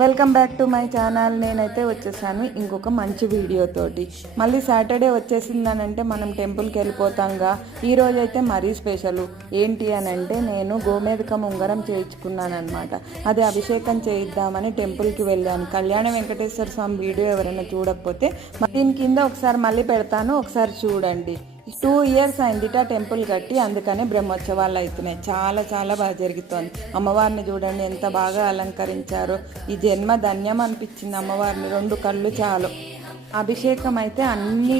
Welcome back to my channel. నేనైతే వచ్చేసాను ఇంకొక మంచి వీడియోతోటి. మళ్ళీ సాటర్డే వచ్చేసిందనంటే మనం టెంపుల్కి వెళ్ళిపోతాంగా. ఈరోజు అయితే మరీ స్పెషల్ ఏంటి అని అంటే నేను గోమేధికం ఉంగరం చేయించుకున్నాను అనమాట. అది అభిషేకం చేయిద్దామని టెంపుల్కి వెళ్ళాను. కళ్యాణ వెంకటేశ్వర స్వామి వీడియో ఎవరైనా చూడకపోతే దీని కింద ఒకసారి మళ్ళీ పెడతాను, ఒకసారి చూడండి. 2 years అయిందిట టెంపుల్ కట్టి, అందుకనే బ్రహ్మోత్సవాలు అవుతున్నాయి. చాలా చాలా బాగా జరుగుతుంది. అమ్మవారిని చూడండి ఎంత బాగా అలంకరించారో. ఈ జన్మ ధన్యం అనిపించింది అమ్మవారిని. 2 కళ్ళు చాలు. అభిషేకం అయితే అన్ని